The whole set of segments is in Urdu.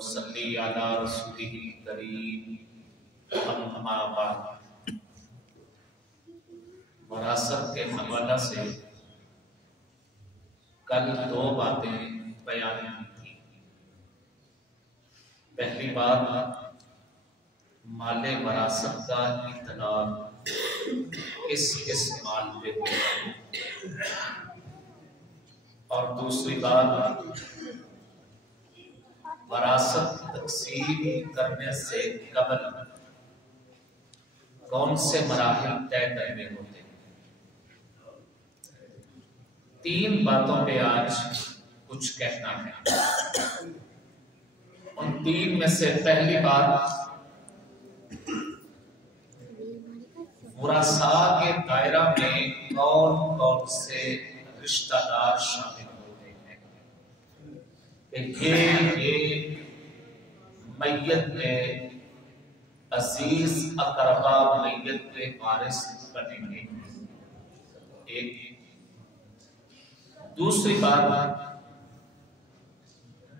ونصلي على رسوله الكريم اما بعد۔ وراثت کے حوالہ سے کل دو باتیں بیان کی تھی۔ پہلی بات مال وراثت کا اطلاع کس مال پہ ہوگا، اور دوسری بات وراثت تقسیم کرنے سے قبل کون سے مراحل طے کرنے ہوتے ہیں۔ تین باتوں پہ آج کچھ کہنا ہے۔ ان تین میں سے پہلی بات ورثاء کے دائرہ میں کون کون سے رشتہ دار شامل ہوتے ہیں کہ یہ میت میں عزیز اقربا میت کے وارث بنیں گے۔ ایک دوسری بات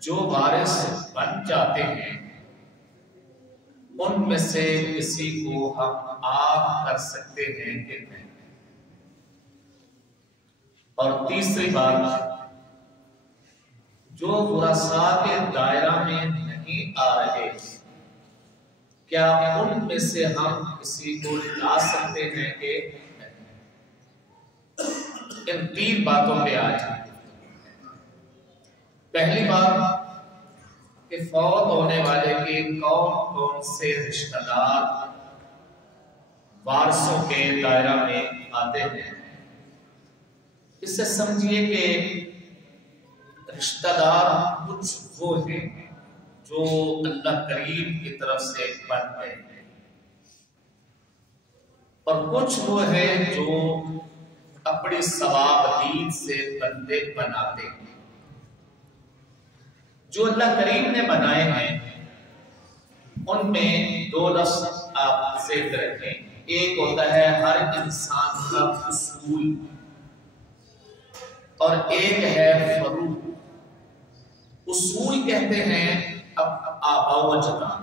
جو وارث بن جاتے ہیں ان میں سے کسی کو ہم آگ کر سکتے ہیں کہ نہیں۔ اور تیسری بات جو ورثاء کے دائرہ میں نہیں آ رہے کیا ان میں سے ہم کسی کو لا سکتے ہیں کہ نہیں۔ ان تین باتوں پہ آج پہلی بات کہ فوت ہونے والے کے کون کون سے رشتہ دار وارثوں کے دائرہ میں آتے ہیں۔ اس سے سمجھیے کہ رشتہ دار کچھ وہ ہیں جو اللہ کریم کی طرف سے بن گئے ہیں، اور کچھ وہ ہیں جو اپنی ثوابدید سے بندے بناتے ہیں۔ جو اللہ کریم نے بنائے ہیں ان میں دو لفظ آپ ذکر رکھیں۔ ایک ہوتا ہے ہر انسان کا اصول، اور ایک ہے فروع۔ اصول کہتے ہیں آباء و اجداد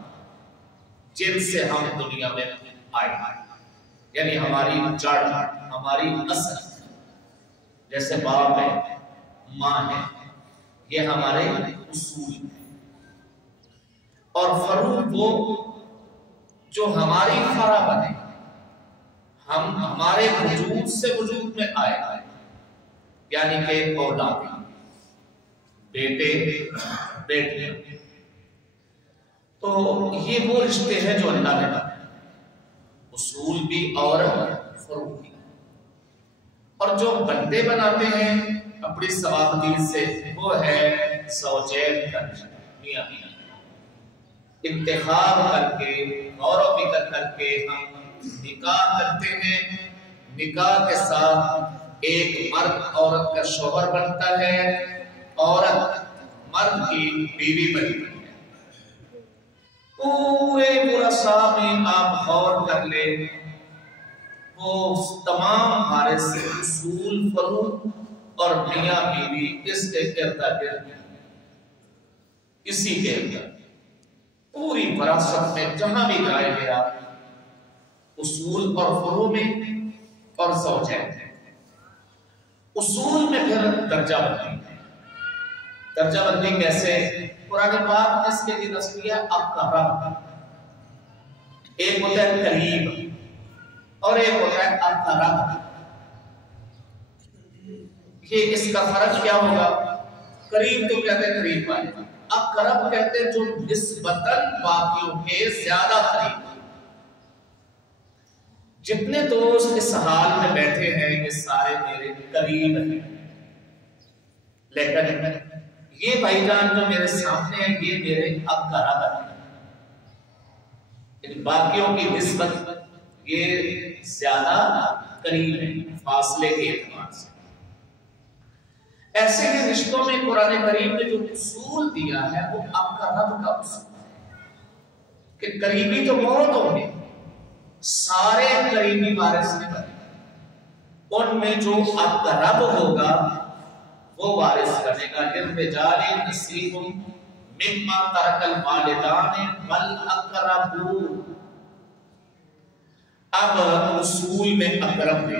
جن سے ہم دنیا میں آئے، یعنی ہماری جڑ، ہماری اصل، جیسے باپ ہے، ماں ہے، یہ ہمارے اصول ہیں۔ اور فروع وہ جو ہماری فرع بنے، ہم ہمارے وجود سے وجود میں آئے، یعنی کہ اولاد، بیٹے بیٹیاں۔ تو یہ وہ رشتے ہیں جو اللہ نے بنائے، اصول بھی اور فروع بھی۔ اور جو بندے بناتے ہیں اپنی ثوابدید سے وہ ہے زوجین کا میاں بیوی۔ انتخاب کر کے غور و فکر کر کے ہم نکاح کرتے ہیں، نکاح کے ساتھ ایک مرد عورت کا شوہر بنتا ہے، عورت مرد کی بیوی بنتی ہے۔ پورے ورثاء میں آپ غور کر لیں، وہ تمام وارث اصول، فروع اور میاں بیوی اس کے ارد گرد، اسی کے ارد پوری وراثت میں جہاں بھی جائے گا اصول اور فروع میں اور زوجین۔ اصول میں پھر درجہ بندی ہے۔ درجہ بندی کیسے؟ قرآن پاک نے اس کے لیے نصب کیا اقرب۔ ایک ہوتا ہے قریب اور ایک ہوتا ہے اقرب۔ یہ اس کا فرق کیا ہوگا؟ قریب تو کہتے ہیں قریب والے، اقرب کہتے ہیں جو نسبتاً باقیوں کے زیادہ قریب۔ جتنے دوست اس حال میں بیٹھے ہیں یہ سارے میرے قریب ہیں، لیکن یہ بھائی جان جو میرے سامنے ہیں یہ میرے اقرب ہیں، باقیوں کی نسبت یہ زیادہ قریب ہیں فاصلے کے اعتبار سے۔ ایسے ہی رشتوں میں قرآن کریم نے جو اصول دیا ہے وہ اقرب کا اصول ہے کہ قریبی تو بہت ہوں گے، سارے قریبی وارث نہیں بنے، ان میں جو اقرب ہوگا وہ وارث بنے گا۔ للرجال نصیب مما ترک الوالدان والاقربون. اب اصول میں اقرب ہے،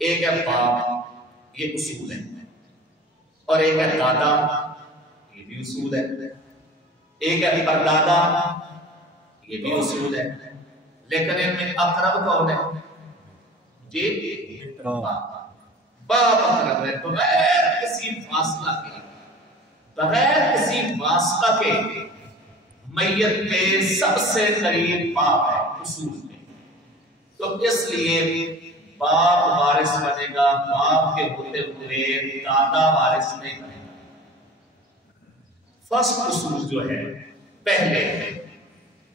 ایک ہے باپ، یہ اصول ہے، اور ایک ہے دادا، یہ بھی اصول ہے، ایک ہے پردادا، یہ بھی اصول ہے، لیکن ان میں اقرب کون ہے؟ جی باپ اقرب ہے، بغیر کسی فاصلہ کے، بغیر کسی واسطہ کے میت کے سب سے قریب باپ ہے اصول میں. تو اس لیے باپ وارث بنے گا، باپ کے ہوتے ہوئے دادا وارث نہیں بنے گا. فرسٹ اصول جو ہے پہلے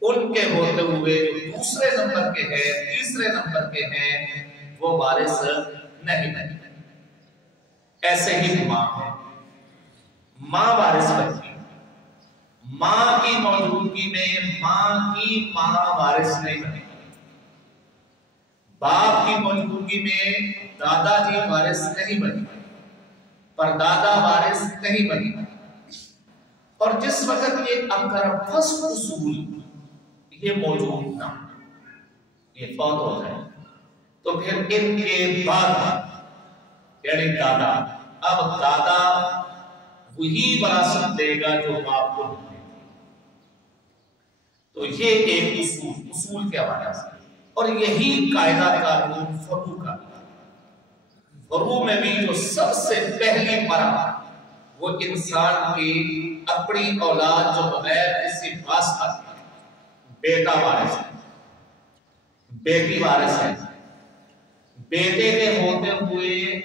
ان کے ہوتے ہوئے جو دوسرے نمبر کے ہیں، تیسرے نمبر کے ہیں، وہ وارث نہیں بنے گا. ایسے ہی ماں ہے، ماں وارث بنتی ہے، ماں کی موجودگی میں ماں کی ماں وارث نہیں بنے گی. باپ کی موجودگی میں دادا جی وارث نہیں بنے، پردادا وارث نہیں بنے. اور جس وقت یہ اقرب فرسٹ اصول یہ موجود نہ، یہ فوت ہو جائے، تو پھر ان کے بعد یعنی دادا، اب دادا وہی وراثت دے گا جو باپ کو ملے. تو یہ ایک اصول کے حوالے سے، اور یہی قاعدہ قانون فروع کا. فروع میں بھی جو سب سے پہلی مرحلہ وہ انسان کی اپنی اولاد جو بغیر کسی واسطہ بیٹا وارث ہے، بیٹی وارث ہے. بیٹے کے ہوتے ہوئے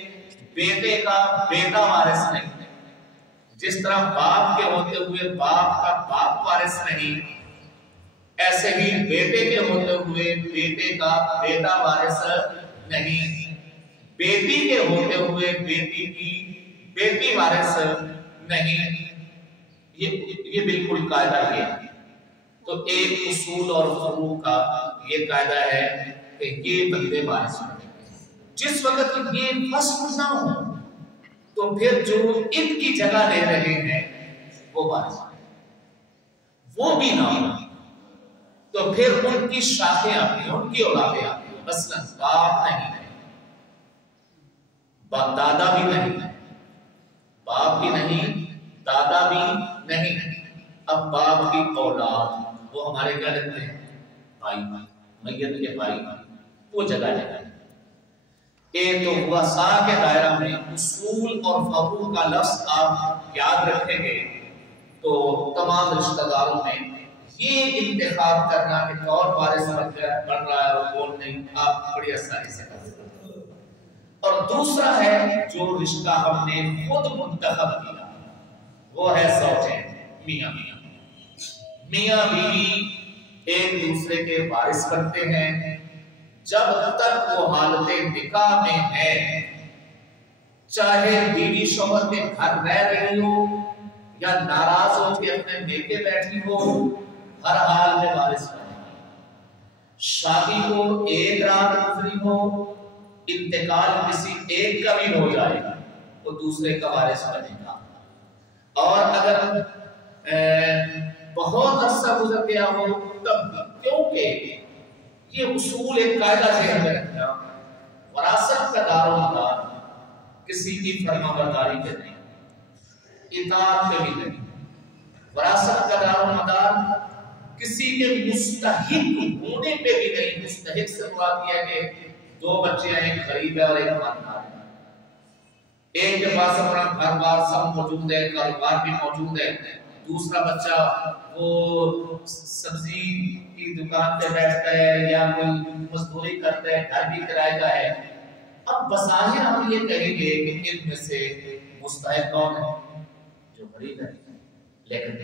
بیٹے کا بیٹا وارث نہیں، جس طرح باپ کے ہوتے ہوئے باپ کا باپ وارث نہیں، ایسے ہی بیٹے کے ہوتے ہوئے بیٹے کا بیٹا وارث نہیں، بیٹی کے ہوتے ہوئے بیٹی کی بیٹی وارث نہیں. یہ بالکل قاعدہ یہ ہے. تو ایک اصول اور فروع کا یہ قاعدہ ہے کہ یہ بندے وارث ہیں. جس وقت یہ فصل نہ ہو تو پھر جو ان کی جگہ لے رہے ہیں وہ وارث ہیں. وہ بھی نہ ہو تو پھر ان کی شاخیں آتی ہیں، ان کی اولادیں آتی ہیں. مثلا باپ نہیں ہے، دادا بھی نہیں ہے، باپ بھی نہیں، دادا بھی نہیں. اب باپ کی اولاد وہ ہمارے کیا لگتے ہیں؟ بھائی، میت کے بھائی، وہ جگہ جگہ ہے. ایک تو وسا کے دائرہ میں اصول اور فروع کا لفظ آپ یاد رکھیں گے تو تمام رشتہ داروں میں یہ انتخاب کرنا کہ کون وارث بن رہا ہے اور کون نہیں، آپ بڑی آسانی سے کر سکتے ہیں. اور دوسرا ہے جو رشتہ ہم نے خود منتخب کیا، وہ ہے زوجین، میاں میاں بیوی ایک دوسرے کے وارث بنتے ہیں جب تک وہ حالت نکاح میں ہے. چاہے بیوی شوہر کے گھر رہ رہی ہو یا ناراض ہو کے اپنے میکے بیٹھی ہو، ہر حال میں وارث بنے گی. شادی کو ایک رات گزری ہو، انتقال کسی ایک کا بھی ہو جائے گا تو دوسرے کا وارث بنے گا. اور اگر بہت عرصہ گزر گیا ہو تب بھی، کیونکہ یہ اصول ایک قاعدہ ذہن میں رکھنا، وراثت کا دار و مدار کسی کی فرما برداری پہ نہیں، اطاعت پہ بھی نہیں. وراثت کا دار و مدار کسی کے مستحق ہونے پہ بھی نہیں. مستحق سے مراد یہ ہے کہ دو بچے ہیں، ایک غریب ہے اور ایک مالدار ہے. ایک کے پاس اپنا گھر بار سب موجود ہے، کاروبار بھی موجود ہے، دوسرا بچہ وہ سبزی کی دکان پہ بیٹھتا ہے یا کوئی مزدوری کرتا ہے، گھر بھی کرائے کا ہے. اب بظاہر ہم یہ کہیں گے کہ ان میں سے مستحق کون ہے؟ جو غریب ہے. لیکن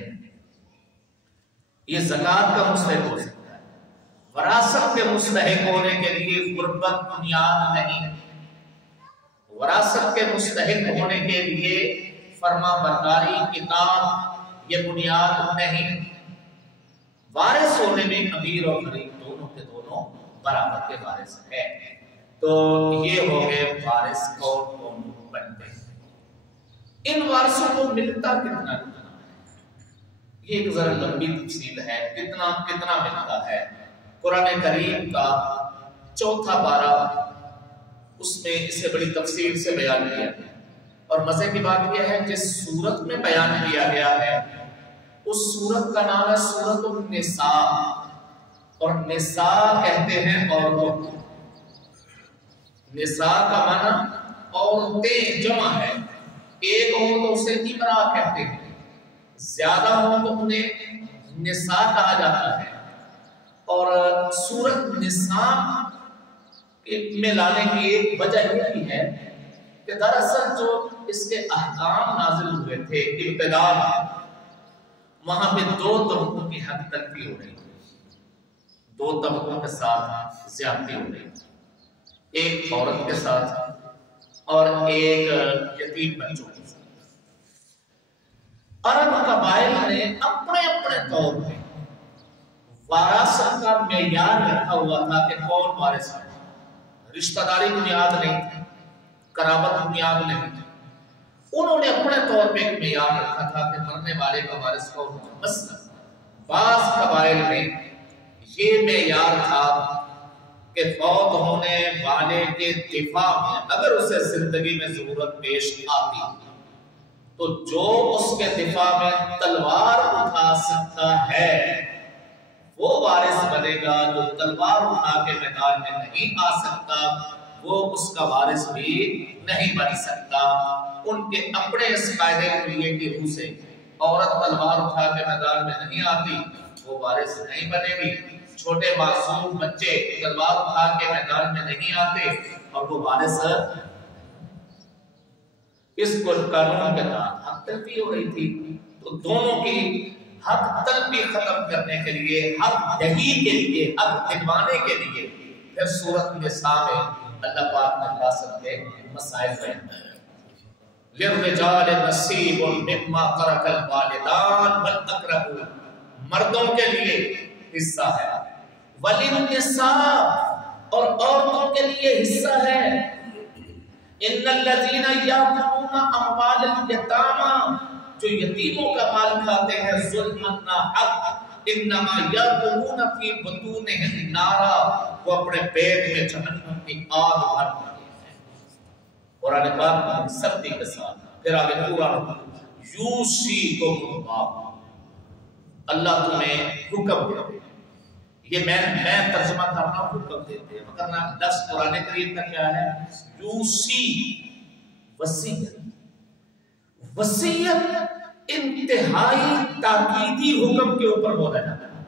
یہ زکوٰۃ کا مستحق ہو سکتا ہے. وراثت کے مستحق ہونے کے لیے غربت بنیاد نہیں، وراثت کے مستحق ہونے کے لیے فرما برداری اطاعت یہ بنیاد نہیں. وارث ہونے میں امیر اور غریب دونوں کے دونوں برابر کے وارث ہیں. تو یہ ہو گئے وارث کون بنتے ہیں. ان وارثوں کو ملتا کتنا ہے؟ یہ ایک ذرا لمبی تفصیل ہے، کتنا کتنا ملتا ہے۔ قرآن کریم کا چوتھا پارہ، اس میں اسے بڑی تفصیل سے بیان کیا گیا، اور مزے کی بات یہ ہے جس سورت میں بیان کیا گیا ہے اس سورت کا نام ہے سورت النساء، اور نساء کہتے ہیں عورتوں کو۔ نساء کا معنی عورتیں جمع ہے، ایک ہو تو اسے امرأہ کہتے ہیں، زیادہ ہو تو انہیں نساء کہا جاتا ہے۔ اور سورت نساء میں لانے کی ایک وجہ یہ بھی ہے کہ دراصل جو اس کے احکام نازل ہوئے تھے ابتدا میں، وہاں پہ دو طبقوں کی حد تلفی ہو رہی تھی، دو طبقوں کے ساتھ زیادتی ہو رہی تھی، ایک عورت کے ساتھ اور ایک یتیم بچوں کے ساتھ۔ عرب قبائل نے اپنے اپنے طور پہ وراثت کا معیار رکھا ہوا تھا کہ کون وارث ہے۔ رشتہ داری بنیاد نہیں تھی، قرابت بنیاد نہیں تھی، انہوں نے اپنے طور پہ ایک معیار رکھا تھا کہ مرنے والے کا وارث کون ہوگا۔ مثلا بعض قبائل میں یہ معیار تھا کہ فوت ہونے والے کے دفاع میں اگر اسے زندگی میں ضرورت پیش آتی تو جو اس کے دفاع میں تلوار اٹھا سکتا ہے وہ وارث بنے گا، جو تلوار اٹھا کے میدان میں نہیں آ سکتا وہ اس کا وارث بھی نہیں بن سکتا۔ ان کے اپنے اس قاعدے کے لیے کہ اسے عورت تلوار اٹھا کے میدان میں نہیں آتی وہ وارث نہیں بنے گی، چھوٹے معصوم بچے تلوار اٹھا کے میدان میں نہیں آتے اور وہ وارث۔ اس قانون کے تحت حق تلفی ہو رہی تھی، تو دونوں کی حق تلفی ختم کرنے کے لیے، حق دہی کے لیے، حق دلوانے کے لیے پھر سورت نساء میں اللہ پاک نے وراثت کے مسائل بیان کیے۔ للرجال نصیب مما ترک الوالدان والاقربون، مردوں کے لیے حصہ ہے، وللنساء اور عورتوں کے لیے حصہ ہے۔ ان الذين ياكلون اموال اليتامى، جو یتیموں کا مال کھاتے ہیں ظلم ناحق، انما ياكلون في بطونهم نارا، وہ اپنے پیٹ میں جہنم کی آگ بھرتے ہیں۔ قرآن پاک میں سختی کے ساتھ پھر آگے پورا یوصیکم اللہ، اللہ تمہیں حکم دیتے ہیں۔ یہ میں ترجمہ کر رہا ہوں حکم دیتے ہیں، مگر لفظ قرآن کریم کا کیا ہے؟ یوصی، وصیت۔ وصیت انتہائی تاکیدی حکم کے اوپر بولا جاتا ہے،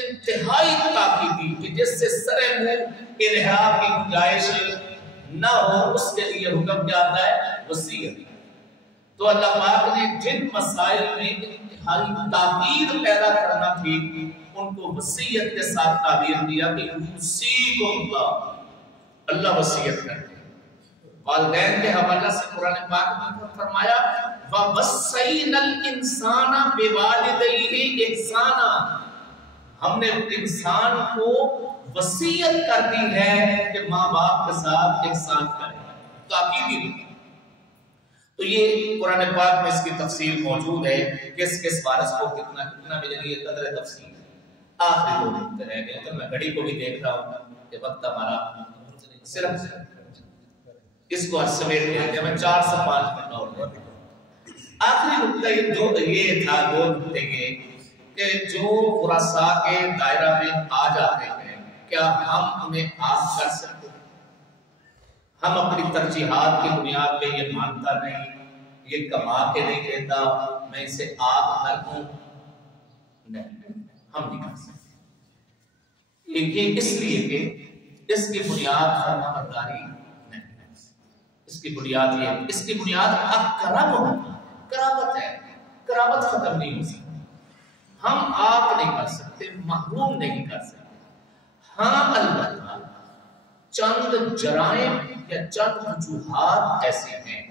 انتہائی تاکیدی، کہ جس سے سر منہ انحراف کی گنجائش نہ ہو اس کے لیے حکم کیا آتا ہے؟ وصیت۔ تو اللہ پاک نے جن مسائل میں انتہائی تاکید پیدا کرنا تھی ان کو وصیت کے ساتھ تعبیر دیا کہ یوصیکم اللہ، اللہ وصیت کرتے ہیں۔ والدین کے حوالہ سے قرآن پاک نے فرمایا وَوَصَّيْنَا الْإِنسَانَ بِوَالِدَيْهِ إِحْسَانًا، ہم نے انسان کو وصیت کر دی ہے کہ ماں باپ کے ساتھ احسان کرے، تاکیدی دی۔ تو یہ قرآن پاک میں اس کی تفصیل موجود ہے، کس کس وارث کو کتنا کتنا ملے گی، یہ قدر تفصیل ہے۔ آخری دو نقطے رہ گئے، تو میں گھڑی کو بھی دیکھ رہا ہوں کہ وقت ہمارا صرف اس کو سمیٹ دیا، میں 4 سے 5 منٹ اور دے دوں۔ آخری نقطہ یہ تھا، دو نقطے یہ کہ جو ورثاء کے دائرہ میں آ جاتے ہیں کیا ہم انہیں آگ کر سکتے ہیں؟ ہم اپنی ترجیحات کی بنیاد پہ یہ مانتا نہیں، یہ کما کے نہیں دیتا، میں اسے آگ کر دوں، نہیں، ہم نہیں کر سکتے۔ یہ اس لیے کہ اس کی بنیاد فرمانبرداری نہیں ہے، اس کی بنیاد یہ، اس کی بنیاد اقرب قرابت ہے، قرابت ختم نہیں ہو سکتی۔ ہم آگ نہیں کر سکتے، محروم نہیں کر سکتے۔ ہاں البتہ چند جرائم یا چند وجوہات ایسے ہیں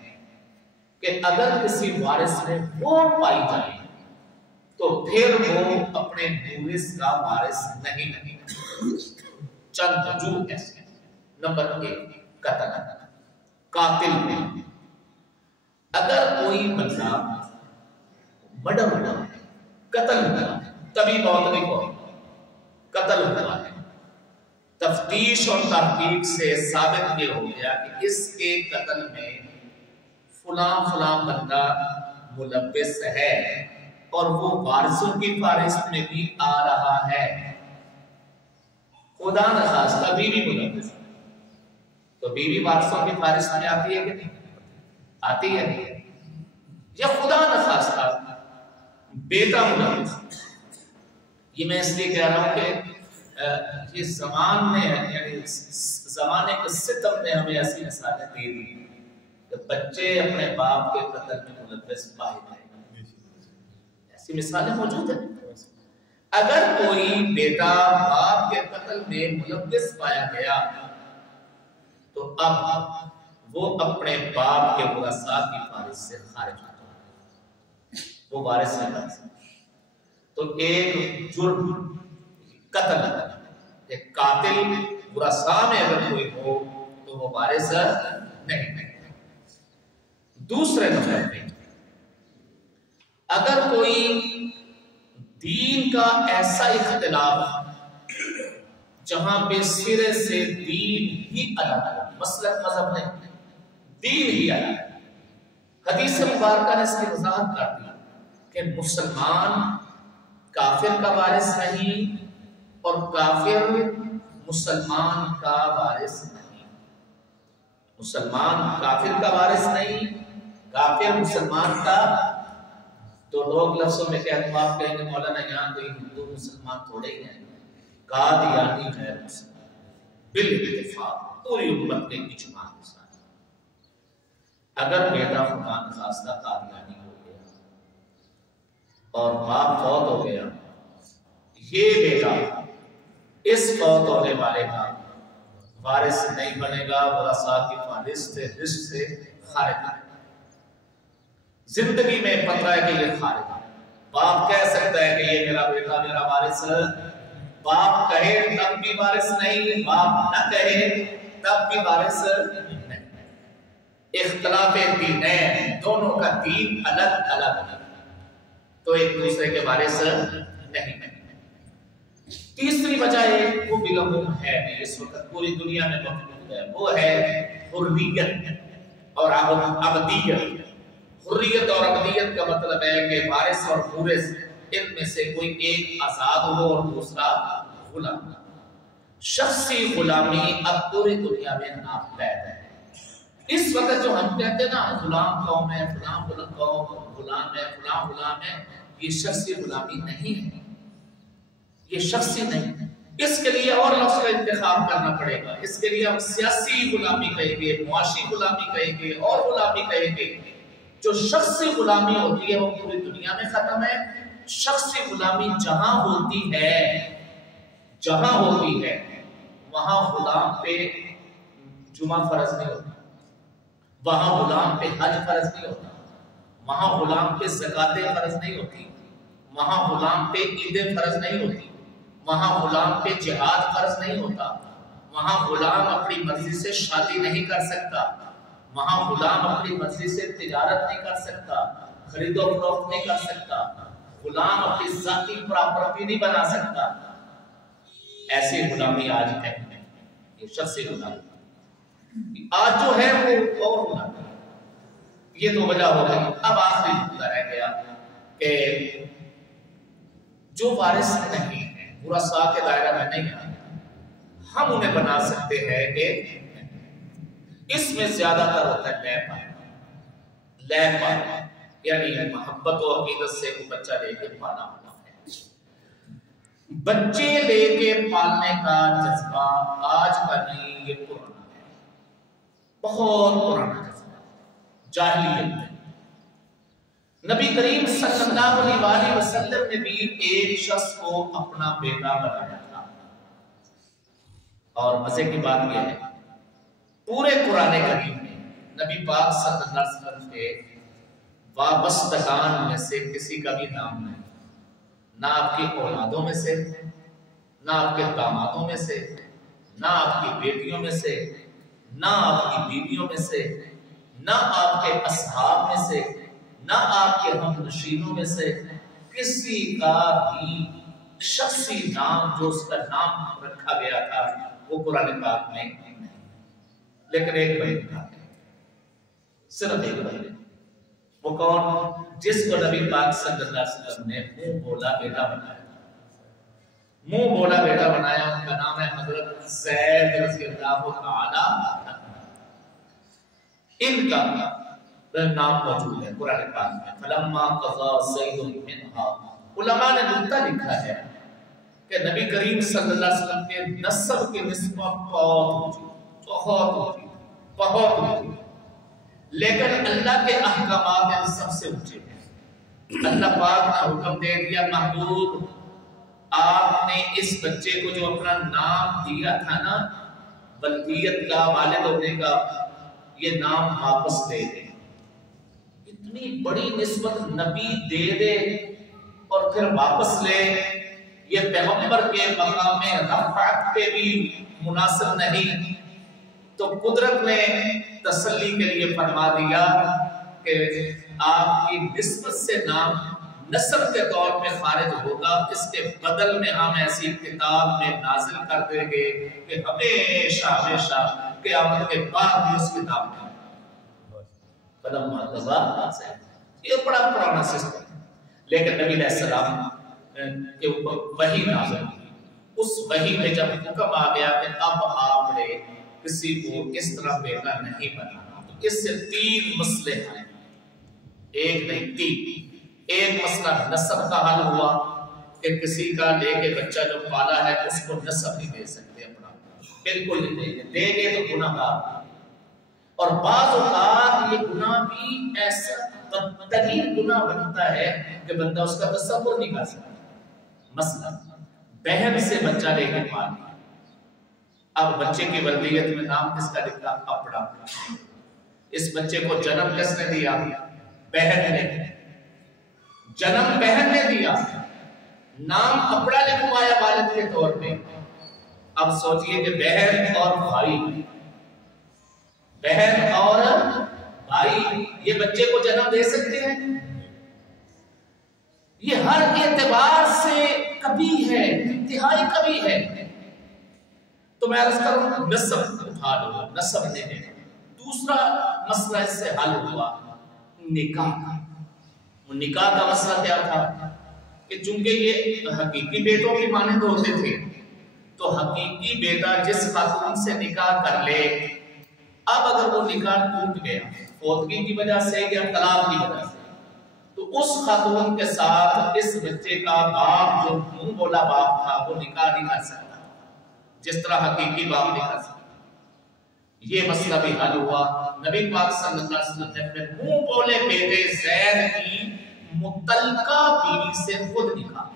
کہ اگر کسی وارث میں وہ پائی جائے تو پھر وہ اپنے مورث کا وارث نہیں ہے۔ چند وجوہ ایسے ہیں۔ نمبر 1 قتل، قاتل میں اگر کوئی بندہ مرڈر ہوا ہے، قتل ہوا ہے، کبھی موت نہیں ہوا، قتل ہوا ہے۔ تفتیش اور تحقیق سے ثابت یہ ہو گیا کہ اس کے قتل میں فلاں فلاں بندہ ملوث ہے اور وہ وارثوں کی فہرست میں بھی آ رہا ہے۔ خدا نخواستہ بیوی ملوث ہے تو بیوی وارثوں کی فہرست میں آتی ہے کہ نہیں؟ آتی ہے۔ یا خدا نخواستہ بیٹا ملوث، یہ میں اس لیے کہہ رہا ہوں کہ یہ زمان نے یعنی زمانے کے ستم نے ہمیں ایسی مثالیں دے دی کہ بچے اپنے باپ کے قتل میں ملوث پائے گئے، ایسی مثالیں موجود ہیں۔ اگر کوئی بیٹا باپ کے قتل میں ملوث پایا گیا تو اب وہ اپنے باپ کے ورثاء کی فہرست سے خارج ہوتا ہے، وہ وارث نہیں بن سکتا۔ تو ایک جرم قتل، ایک قاتل ورثاء میں اگر کوئی ہو تو وہ وارث نہیں۔ دوسرے نمبر پہ اگر کوئی دین کا ایسا اختلاف جہاں پہ سرے سے دین ہی الگ ہے، مسلک مذہب نہیں، دین ہی الگ ہے، حدیث مبارکہ نے اس کی وضاحت کر دی کہ مسلمان کافر کا وارث نہیں اور کافر مسلمان کا وارث نہیں، مسلمان کافر کا وارث نہیں، کافر مسلمان کا۔ تو لوگ لفظوں میں کہتے ہیں، آپ کہیں گے مولانا یہاں کوئی ہندو مسلمان تھوڑے ہی ہیں، قادیانی ہے مسلمان، بالاتفاق پوری امت کے اجماع کے ساتھ۔ اگر بیٹا خدا نخواستہ قادیانی ہو گیا اور باپ فوت ہو گیا، یہ بیٹا اس فوت ہونے والے کا وارث نہیں بنے گا، ورثاء کی فہرست سے خارج ہے۔ زندگی میں پتہ ہے کہ یہ خارج ہے، باپ کہہ سکتا ہے کہ یہ میرا بیٹا میرا وارث ہے، باپ کہے تب بھی وارث نہیں، باپ نہ کہے تب بھی وارث نہیں۔ اختلاف دینین، دونوں کا دین الگ الگ ہے تو ایک دوسرے کے وارث نہیں۔ تیسری وجہ وہ بالعموم ہے اس وقت پوری دنیا میں موجود ہے، وہ ہے حریت اور عبدیت۔ حریت اور عبدیت کا مطلب ہے کہ وارث اور مورث ان میں سے کوئی ایک آزاد ہو اور دوسرا غلام۔ شخصی غلامی اب پوری دنیا میں ناپید ہے۔ اس وقت جو ہم کہتے ہیں نا غلام قوم ہے، فلاں قوم غلام ہے، فلاں غلام ہے، یہ شخصی غلامی نہیں ہے، یہ شخصی نہیں۔ اس کے لیے اور لفظ کا انتخاب کرنا پڑے گا، اس کے لیے ہم سیاسی غلامی کہیں گے، معاشی غلامی کہیں گے اور غلامی کہیں گے۔ جو شخصی غلامی ہوتی ہے وہ پوری دنیا میں ختم ہے۔ شخصی غلامی جہاں ہوتی ہے وہاں غلام پہ جمعہ فرض نہیں ہوتا، وہاں غلام پہ حج فرض نہیں ہوتا، وہاں غلام پہ زکاتیں فرض نہیں ہوتی، وہاں غلام پہ عیدیں فرض نہیں ہوتی، وہاں غلام پہ جہاد فرض نہیں ہوتا، وہاں غلام اپنی مرضی سے شادی نہیں کر سکتا، وہاں غلام اپنی مرضی سے تجارت نہیں کر سکتا، خرید و فروخت نہیں کر سکتا، غلام اپنی ذاتی پراپرٹی نہیں بنا سکتا۔ ایسی غلامی آج ہے، یہ شخصی غلامی آج جو ہے وہ اور غلامی۔ یہ تو وجہ ہو گئی۔ اب آخری نقطہ رہ گیا کہ جو وارث نہیں ہے، ورثاء کے دائرہ میں نہیں ہے، ہم انہیں بنا سکتے ہیں کہ اس میں زیادہ تر ہوتا ہے لیب پانا، یعنی محبت و عقیدت سے کوئی بچہ لے کے پانا ہوتا ہے۔ بچے لے کے پالنے کا جذبہ آج کا نہیں، یہ پرانا ہے، بہت پرانا جذبہ، جاہلیت ہے۔ نبی کریم صلی اللہ علیہ وسلم نے بھی ایک شخص کو اپنا بیٹا بنایا تھا، اور مزے کی بات یہ ہے پورے قرآن کریم میں نبی پاک صلی اللہ علیہ وسلم کے وابستگان میں سے کسی کا بھی نام نہیں، نہ آپ کی اولادوں میں سے، نہ آپ کے دامادوں میں سے، نہ آپ کی بیٹیوں میں سے، نہ آپ کی بیویوں میں سے، نہ آپ کے اصحاب میں سے، نہ آپ کے ہم نشینوں میں سے، کسی کا بھی شخصی نام جو اس کا نام رکھا گیا تھا وہ قرآن پاک میں نہیں، لیکن ایک بندہ تھا، صرف ایک بندہ، وہ کون؟ جس کو نبی پاک صلی اللہ علیہ وسلم نے منہ بولا بیٹا بنایا، منہ بولا بیٹا بنایا، ان کا نام ہے حضرت زید رضی اللہ تعالی عنہ۔ ان کا نام موجود ہے قرآن پاک میں، فلما قضا زید منہا۔ علماء نے نکتہ لکھا ہے کہ نبی کریم صلی اللہ علیہ وسلم کے نسب کی نسبت بہت اونچی، لیکن اللہ کے احکامات ان سب سے اونچے ہیں۔ اللہ پاک نے حکم دے دیا، محبوب آپ نے اس بچے کو جو اپنا نام دیا تھا نا، ولدیت کا، والد ہونے کا، یہ نام واپس دے دے۔ اتنی بڑی نسبت نبی دے دے اور پھر واپس لے، یہ پیغمبر کے مقام رفعت پہ بھی مناسب نہیں۔ تو قدرت نے تسلی کے لیے فرما دیا کہ آپ کی نسبت سے نام نسب کے طور پہ خارج ہوگا، اس کے بدل میں ہم ایسی کتاب میں نازل کر دیں گے کہ ہمیشہ ہمیشہ قیامت کے بعد بھی اس کتاب میں یہ بڑا پرانا سسٹم ہے۔ لیکن نبی علیہ السلام کے اوپر وحی نازل ہوئی، اس وحی میں جب حکم آ گیا کہ اب آپ نے کسی کو اس طرح بیٹا نہیں بنانا، تو اس سے 3 مسئلے ہیں، ایک نہیں 3۔ ایک مسئلہ نسب کا حل ہوا کہ کسی کا لے کے بچہ جو پالا ہے اس کو نسب نہیں دے سکتے اپنا، بالکل نہیں دیں گے تو گناہ گار۔ اور بعض اوقات یہ گناہ بھی ایسا بدترین گناہ بنتا ہے کہ بندہ اس کا تصور نہیں کر سکتا۔ مثلا بہن سے بچہ لے کے پال لیا، اب بچے کی ولدیت میں نام کس کا لکھا؟ اپنا۔ اس بچے کو جنم کس نے دیا؟ بہن نے۔ جنم بہن نے دیا، نام اپنا لکھوایا والد کے طور پہ۔ اب سوچئے کہ بہن اور بھائی، بہن اور بھائی یہ بچے کو جنم دے سکتے ہیں؟ یہ ہر اعتبار سے کبھی ہے، انتہائی کبھی ہے۔ تو میں عرض کروں نسب اٹھا لو، نسب نے دے۔ دوسرا مسئلہ اس سے حل ہوا نکاح کا۔ نکاح کا مسئلہ کیا تھا کہ چونکہ یہ حقیقی بیٹوں کی مانند ہوتے تھے، تو حقیقی بیٹا جس خاتون سے نکاح کر لے، اب اگر وہ نکاح ٹوٹ گیا فوتگی کی وجہ سے یا طلاق کی وجہ سے، تو اس خاتون کے ساتھ اس بچے کا باپ جو منہ بولا باپ تھا وہ نکاح نہیں کر سکتا جس طرح حقیقی باپ نہیں کر سکتا۔ یہ مسئلہ بھی حل ہوا۔ نبی پاک صلی اللہ علیہ وسلم نے اپنے منہ بولے بیٹے زید کی متعلقہ بیوی سے خود نکاح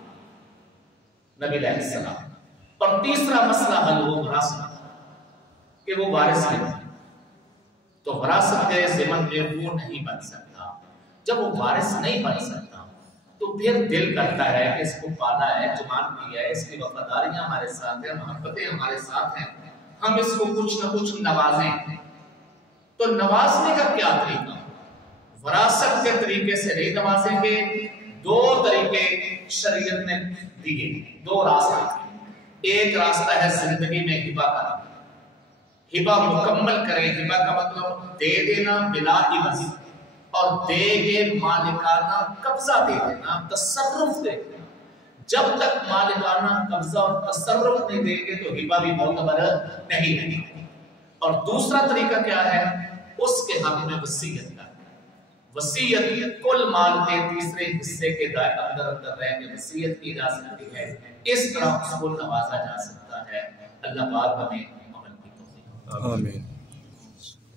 نبی علیہ السلام۔ اور تیسرا مسئلہ حل ہوا وراثت کہ وہ وارث نہیں، تو وراثت کے ضمن میں وہ نہیں بن سکتا۔ جب وہ وارث نہیں بن سکتا تو پھر دل کرتا ہے کہ اس کو پالا ہے، جوان کیا ہے، اس کی وفاداریاں ہمارے ساتھ ہیں، محبتیں ہمارے ساتھ ہیں، ہم اس کو کچھ نہ کچھ نوازیں۔ تو نوازنے کا کیا طریقہ؟ وراثت کے طریقے سے نہیں نوازیں گے، 2 طریقے شریعت نے دیے، 2 راستے۔ ایک راستہ ہے زندگی میں ہبہ کا، ہبہ مکمل کریں۔ ہبہ کا مطلب دے دینا بلا عوض، اور دے گے مالکانہ قبضہ دے دینا، تصرف دے دینا۔ جب تک مالکانہ قبضہ اور تصرف نہیں دیں گے تو ہبہ بھی معتبر نہیں ہے۔ اور دوسرا طریقہ کیا ہے؟ اس کے حق میں وصیت کا۔ وصیت کل مال کے تیسرے حصے کے اندر رہ کے وصیت کی جا سکتی ہے، اس طرح اس کو نوازا جا سکتا ہے۔ اللہ پاک ہمیں عمل کی توفیق۔ آمین۔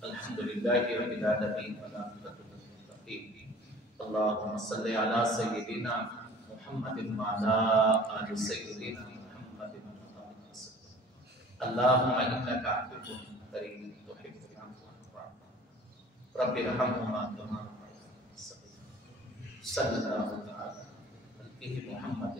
الحمدللہ رب العالمین والعاقبۃ للمتقین، اللہم صلی علی سیدنا محمد وعلی آل سیدنا محمد وسلم۔ اللہم انک عفو کریم تحب العفو فاعف رب ارحمہما کما ربیانی صغیرا۔ صلی اللہ تعالی علی محمد